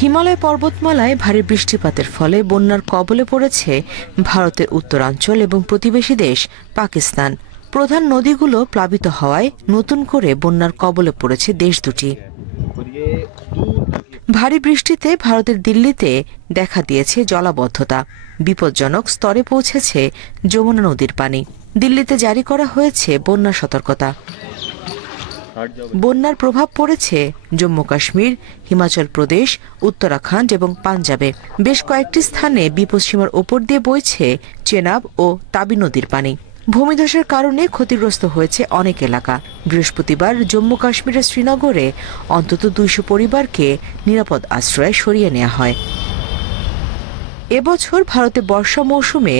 হিমালয় পর্বতমালায় ভারী বৃষ্টিপাতের ফলে বন্যার কবলে পড়েছে ভারতের উত্তরাঞ্চল এবং প্রতিবেশী দেশ পাকিস্তান। প্রধান নদীগুলো প্লাবিত হওয়ায় নতুন করে বন্যার কবলে পড়েছে দেশ দুটি। ভারী বৃষ্টিতে ভারতের দিল্লিতে দেখা দিয়েছে জলাবদ্ধতা। বিপজ্জনক স্তরে পৌঁছেছে যমুনা নদীর পানি। দিল্লিতে জারি করা হয়েছে বন্যা সতর্কতা। বন্যার প্রভাব পড়েছে জম্মু কাশ্মীর, হিমাচল প্রদেশ, উত্তরাখণ্ড এবং পাঞ্জাবে। বেশ কয়েকটি স্থানে বিপদসীমার ওপর দিয়ে বইছে চেনাব ও তাবি নদীর পানি। ভূমিধসের কারণে ক্ষতিগ্রস্ত হয়েছে অনেক এলাকা। বৃহস্পতিবার জম্মু কাশ্মীরের শ্রীনগরে অন্তত ২০০ পরিবারকে নিরাপদ আশ্রয়ে সরিয়ে নেওয়া হয়। এবছর ভারতে বর্ষা মৌসুমে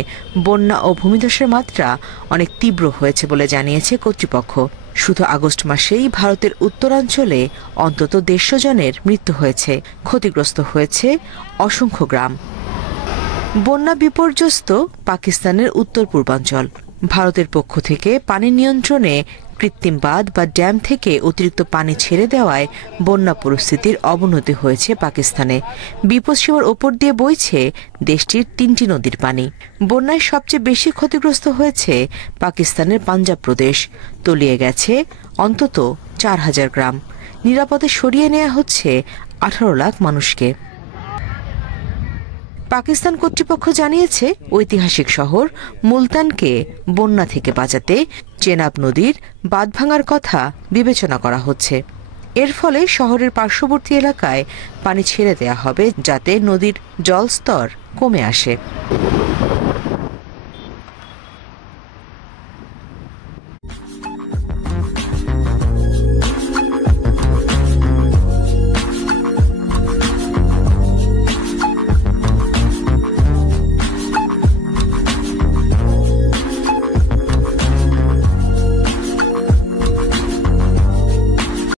বন্যা ও ভূমিধসের মাত্রা অনেক তীব্র হয়েছে বলে জানিয়েছে কর্তৃপক্ষ। শুধু আগস্ট মাসেই ভারতের উত্তরাঞ্চলে অন্তত ১৫০ জনের মৃত্যু হয়েছে। ক্ষতিগ্রস্ত হয়েছে অসংখ্য গ্রাম। বন্যা বিপর্যস্ত পাকিস্তানের উত্তর পূর্বাঞ্চল। ভারতের পক্ষ থেকে পানি নিয়ন্ত্রণে কৃত্রিম বাঁধ বা ড্যাম থেকে অতিরিক্ত পানি ছেড়ে দেওয়ায় বন্যা পরিস্থিতির অবনতি হয়েছে পাকিস্তানে। বিপদসীমার ওপর দিয়ে বইছে দেশটির ৩টি নদীর পানি। বন্যায় সবচেয়ে বেশি ক্ষতিগ্রস্ত হয়েছে পাকিস্তানের পাঞ্জাব প্রদেশ। তলিয়ে গেছে অন্তত ৪,০০০ গ্রাম। নিরাপদে সরিয়ে নেওয়া হচ্ছে ১৮ লাখ মানুষকে। পাকিস্তান কর্তৃপক্ষ জানিয়েছে ঐতিহাসিক শহর মুলতানকে বন্যা থেকে বাঁচাতে চেনাব নদীর বাঁধ ভাঙার কথা বিবেচনা করা হচ্ছে। এর ফলে শহরের পার্শ্ববর্তী এলাকায় পানি ছেড়ে দেওয়া হবে যাতে নদীর জলস্তর কমে আসে।